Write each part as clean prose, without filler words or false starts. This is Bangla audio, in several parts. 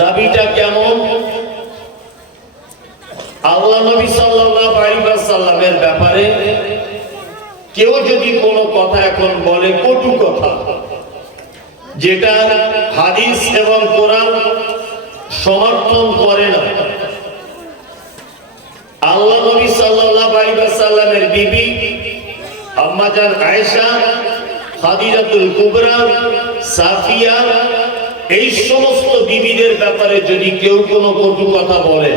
দাবিটা কেমন? আল্লাহ নবী সাল্লাল্লাহু আলাইহি ওয়াসাল্লামের ব্যাপারে কেউ যদি কোনো কথা এখন বলে, কটু কথা, যেটা হাদিস এবং কোরআন সমর্থন করে না, আল্লাহ নবী সাল্লাল্লাহু আলাইহি ওয়াসাল্লামের বিবি আম্মা জান আয়েশা, খাদিজাতুল কুবরা, সাফিয়া, এই সমস্ত বিবিদের ব্যাপারে যদি কেউ কোনো কটু কথা বলে,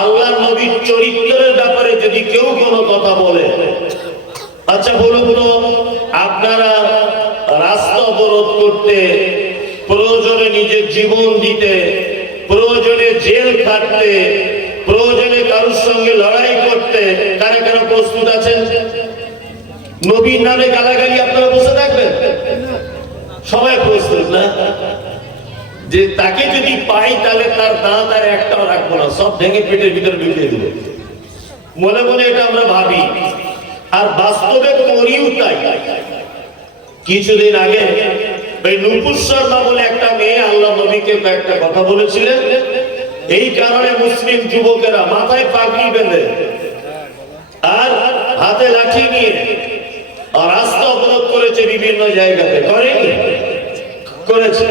আল্লাহর নবীর চরিত্রের ব্যাপারে যদি কেউ কোনো কথা বলে, আচ্ছা বলুন তো, আপনারা রাস্তা অবরোধ করতে, প্রয়োজনে নিজের জীবন দিতে, প্রয়োজনে জেল খাটতে, প্রয়োজনে কারোর সঙ্গে লড়াই করতে কারা কারা প্রস্তুত আছেন? নবীর নামে গালাগালি আপনারা বসে থাকবেন? সবাই প্রস্তুত না? যে তাকে যদি পাই তাহলে তার দাঁত আর একটাও রাখবো না, সব ভেঙে পেটের ভিতরে ঢুকিয়ে দেবো, মনে মনে এটা আমরা ভাবি, আর বাস্তবে করিও তাই। কিছুদিন আগে ওই নূপুর শর্মা বলে একটা মেয়ে আল্লাহ নবীকে একটা কথা বলেছিলেন, এই কারণে মুসলিম যুবকেরা মাথায় পাগড়ি বেঁধে আর হাতে লাঠি নিয়ে রাস্তা অবরোধ করেছে বিভিন্ন জায়গাতে, করেনি? করেছে।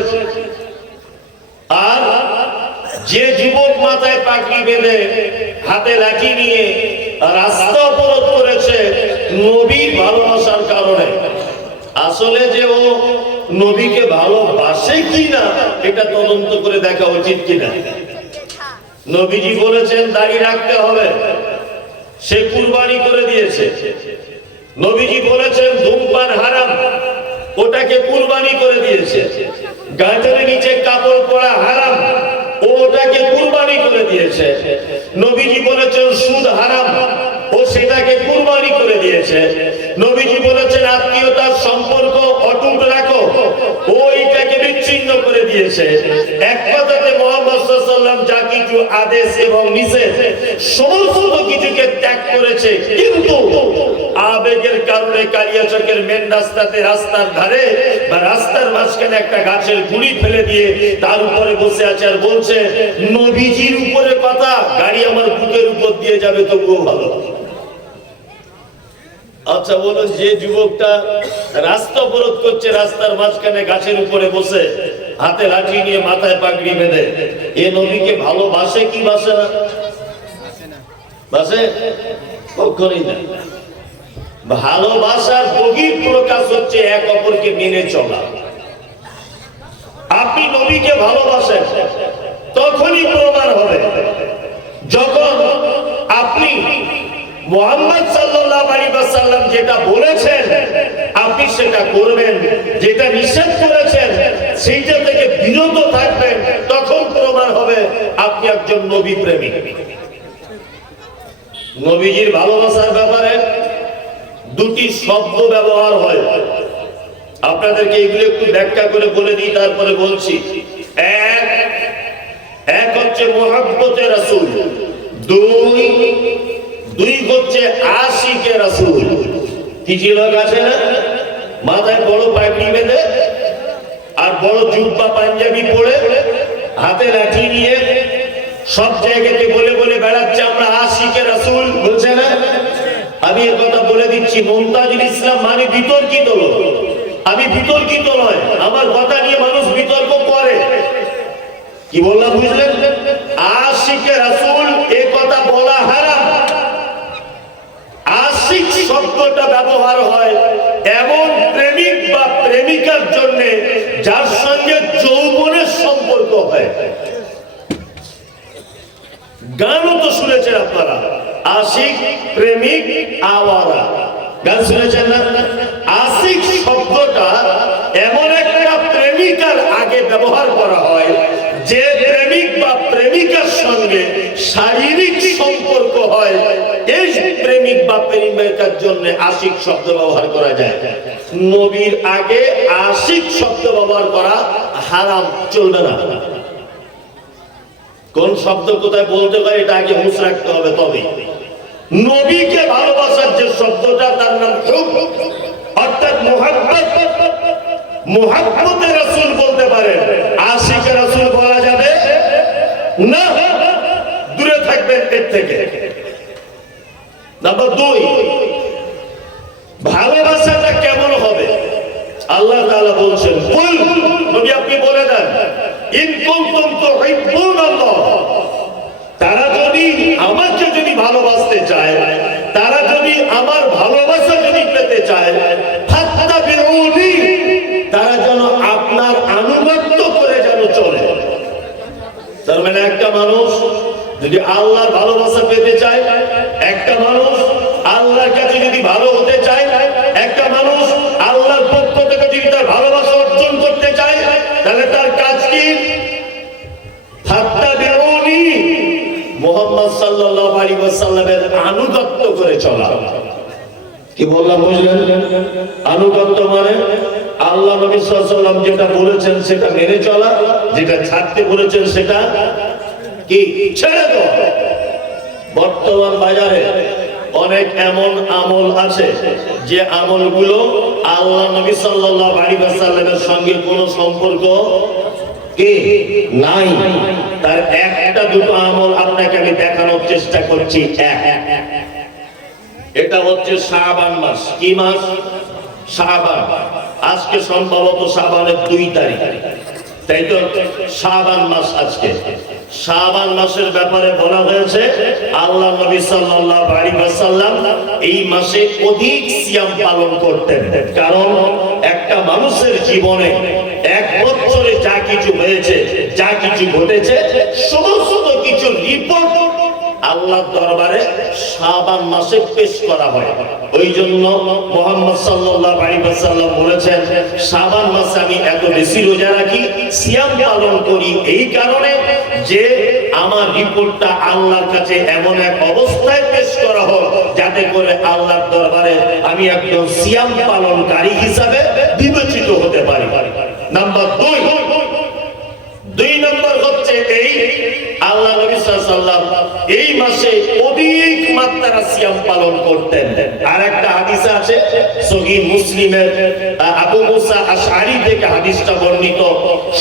আর যে যুবক মাথায় পাগড়ি বেঁধে হাতে লাঠি নিয়ে রাস্তা অবরোধ করেছে নবীর ভালোবাসার কারণে, আসলে যে ও নবীকে ভালোবাসে কিনা এটা তদন্ত করে দেখা উচিত কিনা। নবীজি বলেছেন দাড়ি রাখতে হবে, সে কুরবানি করে দিয়েছে। নবীজি বলেছেন ধূমপান হারাম, ওটাকে কুরবানি করে দিয়েছে। গাছের নিচে কাপড় পরা হারাম, ওটাকে কুরবানি করে দিয়েছে। নবীজি বলেছেন সুদ হারাম, ও সেটাকে কুরবানি করে দিয়েছে। নবীজি বলেছেন আত্মীয়তার সম্পর্ক অটুট রাখো, ও এটাকে বিচ্ছিন্ন করে দিয়েছে। এক কথাতে মুহাম্মদ সাল্লাল্লাহু আলাইহি ওয়াসাল্লাম যা কিছু আদেশ এবং নিষেধ সমস্ত কিছুকে ত্যাগ করেছে, কিন্তু আবেগের কারণে কালিয়াচকের মেন রাস্তাতে, রাস্তার ধারে বা রাস্তার মাঝখানে একটা গাছের গুড়ি ফেলে দিয়ে তার উপরে বসে আছে আর বলছে নবীজির উপরে কথা, গাড়ি আমার বুকের উপর দিয়ে যাবে তবুও ভালো। আচ্ছা বলুন, যে যুবকটা রাস্তা অবরোধ করছে রাস্তার মাঝখানে গাছের উপরে বসে হাতে লাঠি নিয়ে মাথায় পাগড়ি বেঁধে, এ নবীকে ভালোবাসে কি বাসে না? বাসে? কখনোই না। ভালোবাসার বহির প্রকাশ হচ্ছে এক অপরকে মেনে চলা। আপনি নবীকে ভালোবাসেন তখনই প্রমাণ হবে যখন আপনি মুহাম্মদ সাল্লাল্লাহু আলাইহি ওয়াসাল্লাম যেটা বলেছেন আপনি সেটা করবেন, যেটা নিষেধ করেছেন সেইটা থেকে বিরত থাকবেন, তখন প্রমাণ হবে আপনি একজন নবী প্রেমিক। নবীজির ভালোবাসার ব্যাপারে দুটি শব্দ ব্যবহার হয়, আপনাদেরকে এগুলো একটু ব্যাখ্যা করে বলে দিই, তারপরে বলছি। এক হচ্ছে মুহাব্বতে রাসূল, দুই হচ্ছে আশিকে রাসূল। কিছু লোক আছে না মাথায় বড় পাগড়ি বেঁধে আর বড় জুব্বা পাঞ্জাবি পরে হাতে লাঠি নিয়ে সব জায়গাতে বলে বলে বেড়াচ্ছে আমরা আশিকে রাসূল, বলছে না? আমি এর কথা বলে দিচ্ছি, মুমতাজুল ইসলাম মানে বিতর্কিত লোক। আমি বিতর্কিত নয়, আমার কথা নিয়ে মানুষ বিতর্ক করে। কি বললাম বুঝলেন? আশিকে রাসূল এই কথা বলা হারাম। আশিক শব্দটা ব্যবহার হয় এমন প্রেমিক বা প্রেমিকার জন্য যার সঙ্গে যৌবনের সম্পর্ক হয়। গানও তো শুনেছেন আপনারা, আশিক, প্রেমিক, আওয়ারা, গান শুনেছেন না? আশিক শব্দটা এমন একটা প্রেমিকার আগে ব্যবহার করা হয় যে প্রেমিক বা প্রেমিকার সঙ্গে শারীরিক সম্পর্ক হয়, এই প্রেমিক বা প্রেমিকার জন্য আশিক শব্দ ব্যবহার করা যায়। নবীর আগে আশিক শব্দ ব্যবহার করা হারাম, চলবে না। কোন শব্দ কোথায় বলতে পারে এটা আগে হুঁশ রাখতে হবে, তবে নবীকে ভালোবাসার যে শব্দটা তার নাম হুব, অর্থাৎ মুহাব্বত। মুহাব্বতে রাসূল বলতে পারেন, আশিকে রাসূল বলা যাবে না, দূরে থাকবেন এর থেকে। নাম্বার 2, ভালোবাসাটা কেমন হবে? আল্লাহ তাআলা বলছেন, কুল, নবী আপনি বলে দেন, ইন কুনতুম তুহিব্বুনাল্লাহ, তারা যদি আমাকে যদি ভালোবাসতে চায়, তারা যদি আমার ভালোবাসা যদি পেতে চায়, ফাত্তাবিউনি, তারা যেন আপনার আনুগত্য করে যেন চলে। তার মানে একটা মানুষ যদি আল্লাহর ভালোবাসা পেতে চায়, একটা মানুষ আল্লাহর কাছে যদি ভালো হতে চায়, একটা মানুষ আল্লাহর পক্ষ থেকে যদি তার ভালোবাসা অর্জন করতে চায়, তাহলে তার কাজ কি? ফাত্তাবিউনি, মুহাম্মদ সাল্লাল্লাহু আলাইহি ওয়াসাল্লামের আনুগত্য করে চলা। কি বললাম বুঝলেন? আনুগত্য মানে আল্লাহ নবী সাল্লাল্লাহু আলাইহি ওয়াসাল্লাম যেটা বলেছেন সেটা মেনে চলা, যেটা ছাড়তে বলেছেন সেটা কি ছেড়ে দাও। বর্তমান বাজারে অনেক এমন আমল আছে যে আমলগুলো আল্লাহ নবী সাল্লাল্লাহু আলাইহি ওয়াসাল্লামের সঙ্গে কোনো সম্পর্ক কি নাই। তার একটা দুটো আমল আপনাকে আমি দেখানোর চেষ্টা করছি। এটা হচ্ছে শাবান মাস। কি মাস? শাবান। আজকে সম্ভবত শাবানের 2 তারিখ, তাই তো? শাবান মাস আজকে। শাবান মাসের ব্যাপারে বলা হয়েছে আল্লাহ নবী সাল্লাল্লাহু আলাইহি ওয়াসাল্লাম এই মাসে অধিক সিয়াম পালন করতেন। কারণ একটা মানুষের জীবনে এক বছরে যা কিছু হয়েছে, যা কিছু ঘটেছে, সমস্ত কিছু রিপোর্ট আল্লাহর দরবারে শাবান মাসে পেশ করা হয়। ওই জন্য মুহাম্মদ সাল্লাল্লাহু আলাইহি ওয়াসাল্লাম বলেছেন, শাবান মাসে আমি এত বেশি রোজা রাখি, সিয়াম পালন করি এই কারণে যে আমার রিপোর্টটা আল্লাহর কাছে এমন এক অবস্থায় পেশ করা হোক যাতে করে আল্লাহর দরবারে আমি একজন সিয়াম পালনকারী হিসাবে বিবেচিত হতে পারি। নাম্বার 2 নম্বর হচ্ছে এই আল্লাহ নবী সাল্লাল্লাহু আলাইহি ওয়াসাল্লাম এই মাসে অধিক মাত্রা সিয়াম পালন করতেন। আরেকটা হাদিস আছে সহিহ মুসলিমের, আবু মুসা আশআরী থেকে হাদিসটা বর্ণিত।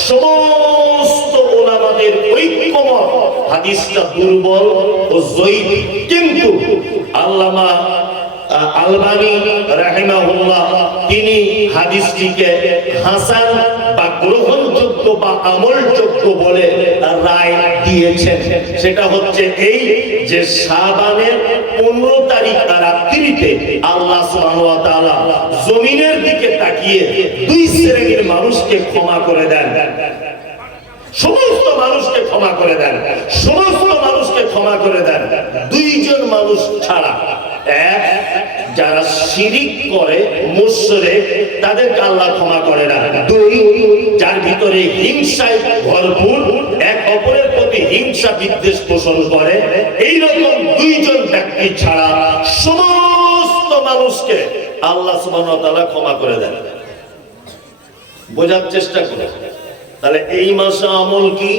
সমস্ত উলামাদের ঐক্যমত হাদিসটা দুর্বল ও যঈফ, কিন্তু আল্লামা আলবানী রাহিমাহুল্লাহ তিনি হাদিসটিকে হাসান বা গ্রহণযোগ্য বা আমলযোগ্য বলে রায় দিয়েছেন। সেটা হচ্ছে এই যে শাবানের 15 তারিখ রাত্রিতে আল্লাহ সুবহানাহু ওয়া তাআলা জমিনের দিকে তাকিয়ে 2 শ্রেণীর মানুষকে ক্ষমা করে দেন। সমস্ত মানুষকে ক্ষমা করে দেন, সমস্ত মানুষকে ক্ষমা করে দেন, 2 জন মানুষ ছাড়া। এক, যারা শিরিক করে, মুশরিক, তাদেরকে আল্লাহ ক্ষমা করে না। 2, যার ভিতরে হিংসায় ভরপুর, এক অপরের প্রতি হিংসা বিদ্বেষ পোষণ করে, এই রকম 2 জন ব্যক্তি ছাড়া সমস্ত মানুষকে আল্লাহ সুবহানাহু ওয়া তাআলা ক্ষমা করে দেন। বোঝার চেষ্টা করে। তাহলে এই মাসে আমল কি?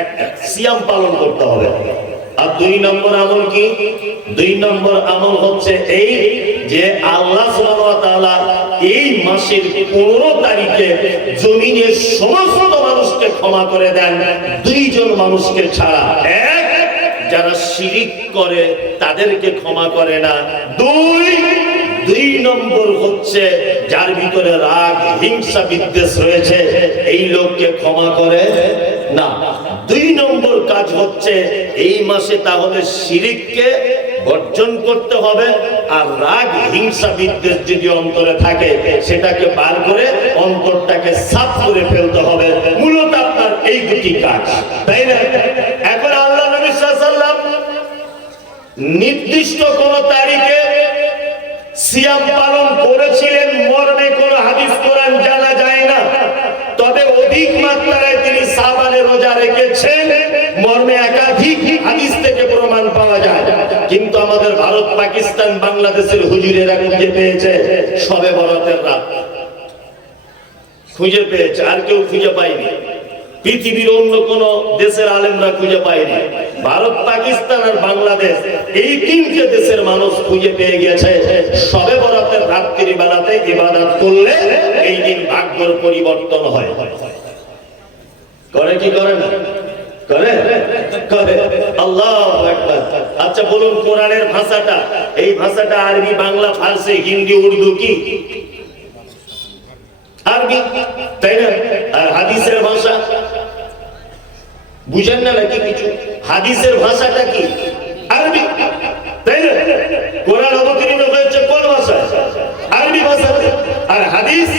একটা, সিয়াম পালন করতে হবে। আর 2 নম্বর আমল কি? 2 নম্বর আমল হচ্ছে এই যে আল্লাহ সুবহানাহু ওয়া তাআলা এই মাসের 15 তারিখে জমিনের সমস্ত মানুষকে ক্ষমা করে দেন, 2 জন মানুষকে ছাড়া। এক, যারা শিরিক করে তাদেরকে ক্ষমা করে না। 2 নম্বর হচ্ছে যার ভিতরে রাগ, হিংসা, বিদ্বেষ রয়েছে, এই লোককে ক্ষমা করে না। 2 নম্বর কাজ হচ্ছে এই মাসে তাহলে শিরিককে বর্জন করতে হবে, আর রাগ, হিংসা, বিদ্বেষ যদি অন্তরে থাকে সেটাকে বার করে অন্তরটাকে সাফ করে ফেলতে হবে। মূলত আপনার এই 2টি কাজ, তাই না? এখন আল্লাহ নবী সাল্লাল্লাহু আলাইহি ওয়াসাল্লাম নির্দিষ্ট কোন তারিখে সিয়াম পালন করেছিলেন মর্মে কোন হাদিস কোরআন জানা যায় না। তবে অধিক মাত্রায় তিনি শাবানে রোজা রেখেছেন মর্মে একাধিক হাদিস থেকে প্রমাণ পাওয়া যায়। কিন্তু আমাদের ভারত, পাকিস্তান, বাংলাদেশের হুজুরেরা খুঁজে পেয়েছে শবে বরাতের রাত, খুঁজে পেয়েছে, আর কেউ খুঁজে পায়নি। পৃথিবীর অন্য কোন দেশের আলেমরা খুঁজে পায়নি। ভারত, পাকিস্তান আর বাংলাদেশ, এই তিনটে দেশের মানুষ খুঁজে পেয়ে গেছে শবে বরাতের রাত্রি বেলাতে ইবাদত করলে এই দিন ভাগ্যের পরিবর্তন হয়। করে কি করে না? করে করে। আল্লাহু আকবার। আচ্ছা বলুন, কোরআনের ভাষাটা, এই ভাষাটা আরবি, বাংলা, ফারসি, হিন্দি, উর্দু কি? আরবি, তাই না? আর হাদিসের ভাষা বুঝেন না নাকি কিছু? হাদিসের ভাষাটা কি? আরবি, তাই না? কোরআন অবতীর্ণ হয়েছে কোন ভাষায়? আরবি ভাষাতে। আর হাদিস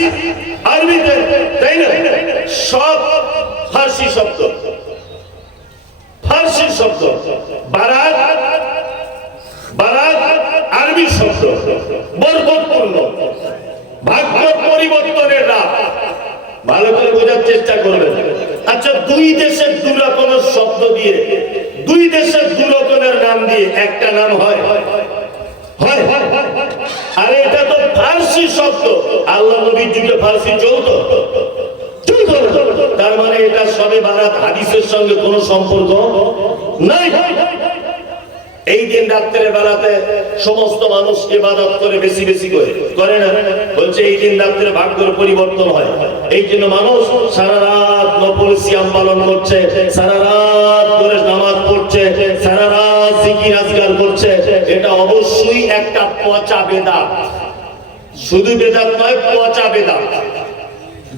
আরবিতে, তাই না? সব ফারসি শব্দ, ফারসি শব্দ। বারাত, বারাত আরবি শব্দ, বরকতপূর্ণ, ভাগ্য পরিবর্তনের রাত। ভালো করে বোঝার চেষ্টা করবেন। আচ্ছা, দুই দেশের দু রকমের শব্দ দিয়ে, দুই দেশের দু রকমের নাম দিয়ে একটা নাম হয়? আরে এটা তো ফারসি শব্দ। আল্লাহ নবীর যুগে ফারসি চলতো? তার মানে এটা শবে বারাত হাদিসের সঙ্গে কোনো সম্পর্ক নাই। এই দিন রাত্রের বেলাতে সমস্ত মানুষ ইবাদত করে, বেশি বেশি করে না? বলছে এই দিন রাত্রে ভাগ্যের পরিবর্তন হয়। এই জন্য মানুষ সারা রাত নফল সিয়াম পালন করছে, সারা রাত ধরে নামাজ পড়ছে, সারা রাত জিকির আজকার করছে। এটা অবশ্যই একটা পচা বেদাত। শুধু বেদাত নয়, পচা বেদাত,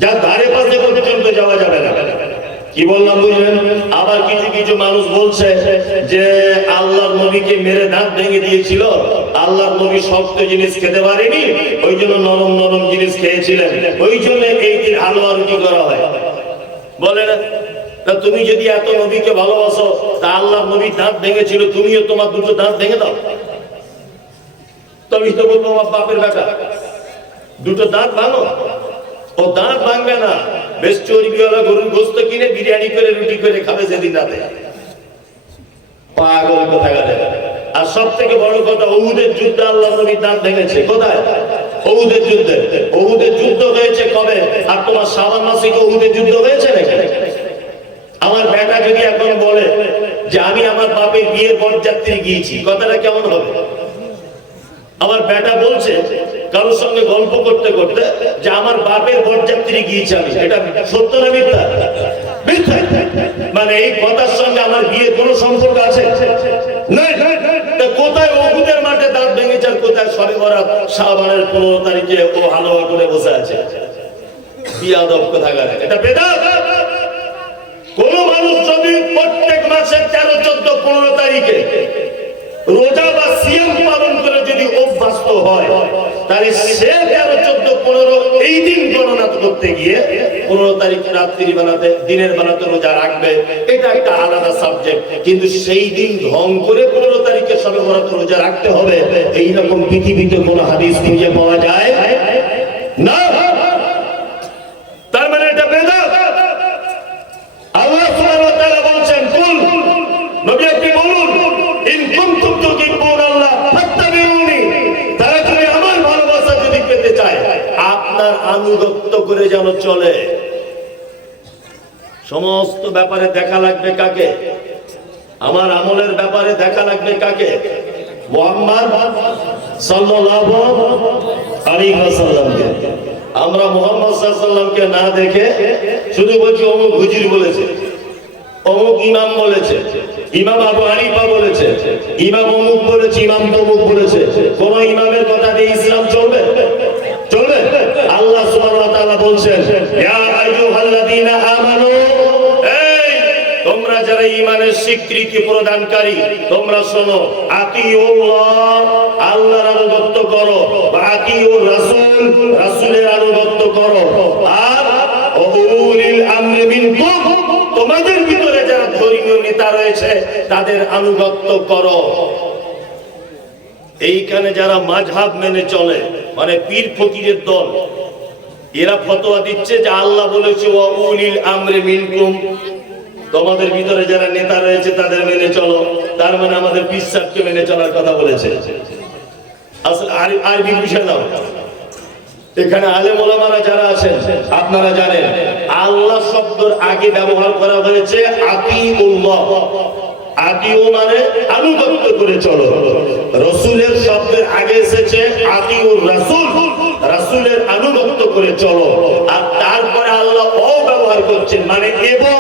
যা ধারে পাশে পর্যন্ত যাওয়া যাবে না। কি বললাম বুঝলেন? আবার কিছু কিছু মানুষ বলছে যে আল্লাহর নবীকে মেরে দাঁত ভেঙে দিয়েছিল, আল্লাহর নবী শক্ত জিনিস খেতে পারেনি, ওই জন্য নরম নরম জিনিস খেয়েছিলেন, ওই জন্য এই দিন হালুয়া রুটি করা হয়। বলে না? তা তুমি যদি এত নবীকে ভালোবাসো, তা আল্লাহর নবীর দাঁত ভেঙেছিল, তুমিও তোমার দুটো দাঁত ভেঙে দাও। তবে তো বলবো আমার বাপের বেটা, দুটো দাঁত ভাঙো। ও দাঁত ভাঙবে না, বেশ চর্বিওয়ালা গরুর গোস্ত কিনে বিরিয়ানি করে রুটি করে খাবে সেদিন রাতে। পাগল কথা গেলে। আর সব থেকে বড় কথা, উহুদের যুদ্ধে আল্লাহ নবীর দাঁত ভেঙেছে। কোথায়? উহুদের যুদ্ধে। উহুদের যুদ্ধ হয়েছে কবে? আর তোমার শাবান মাসে কি উহুদের যুদ্ধ হয়েছে নাকি? আমার বেটা যদি এখন বলে যে আমি আমার বাপের বিয়ের বরযাত্রী গিয়েছি, কথাটা কেমন হবে? আমার বেটা বলছে কারোর সঙ্গে গল্প করতে করতে যে আমার বাপের বরযাত্রী গিয়েছে আমি, এটা সত্য না মিথ্যা? মিথ্যা। মানে এই কথার সঙ্গে আমার বিয়ের কোনো সম্পর্ক আছে? কোথায় উহুদের মাঠে দাঁত ভেঙেছে, আর কোথায় শবে বরাত শাবানের 15 তারিখে ও হালুয়া করে বসে আছে? বিয়াদব কোথাকার, এটা বেদাত। কোন মানুষ যদি প্রত্যেক মাসের 13, 14, 15 তারিখে রোজা বা সিয়াম পালন করে যদি অভ্যস্ত হয়, তাহলে সে 13, 14, 15 এই দিন গণনা করতে গিয়ে 15 তারিখ রাত্রি বেলাতে, দিনের বেলাতে রোজা রাখবে, এটা একটা আলাদা সাবজেক্ট। কিন্তু সেই দিন ঢং করে 15 তারিখে শবে বরাত রোজা রাখতে হবে, এইরকম পৃথিবীতে কোনো হাদিস খুঁজে পাওয়া যায় না। তার মানে এটা বেদাত। আল্লাহ সুবহানাহু ওয়া তাআলা বলছেন, কুল, নবী আপনি বলুন, ইন কুনতুম তুহিব্বুনাল্লাহ ফাত্তাবিউনি, তারা যদি আমার ভালোবাসা যদি পেতে চায়, আপনার আনুগত্য করে যেন চলে। সমস্ত ব্যাপারে দেখা লাগবে কাকে? আমার আমলের ব্যাপারে দেখা লাগবে কাকে? মুহাম্মদ সাল্লাল্লাহু আলাইহি ওয়াসাল্লামকে। আমরা মুহাম্মদ সাল্লাল্লাহু আলাইহি ওয়াসাল্লামকে না দেখে শুধু বলছি অমুক হুজুর বলেছে, অমুক ইমাম বলেছে, ইমাম আবু হানিফা বলেছে, ইমাম অমুক বলেছে, ইমাম তমুক বলেছে। কোন ইমামের কথা দিয়ে ইসলাম চলবে? চলবে? আল্লাহ সুবহানাহু ওয়া তাআলা বলছেন, ইয়া আইয়ুহাল্লাযীনা আমানু, এই তোমরা যারা ঈমানের স্বীকৃতি প্রদানকারী, তোমরা শোনো, আতিউল্লাহ, আল্লাহর আনুগত্য করো, ওয়া আতিউর রাসূল, রাসূলের আনুগত্য করো, আর উলিল আমরি মিনকুম, তোমাদের ভিতরে যারা ধর্মীয় নেতা রয়েছে তাদের আনুগত্য করো। এইখানে যারা মাযহাব মেনে চলে, মানে পীর ফকিরের দল, এরা ফতোয়া দিচ্ছে যে আল্লাহ বলেছে ওয়া উলিল আমরি মিনকুম, তোমাদের ভিতরে যারা নেতা রয়েছে তাদের মেনে চলো। তার মানে আমাদের পীর সাহেবকে মেনে চলার কথা বলেছে। আসলে আরবি বুঝে নাও। এখানে আলেম ওলামারা যারা আছেন, আপনারা জানেন আল্লাহ শব্দের আগে ব্যবহার করা হয়েছে আতিউল্লাহ। আতিউ মানে আনুগত্য করে চলো। রাসূলের শব্দের আগে এসেছে আতিউর রাসূল, রাসূলের আনুগত্য করে চলো। আর তারপরে আল্লাহ ও ব্যবহার করছেন, মানে এবং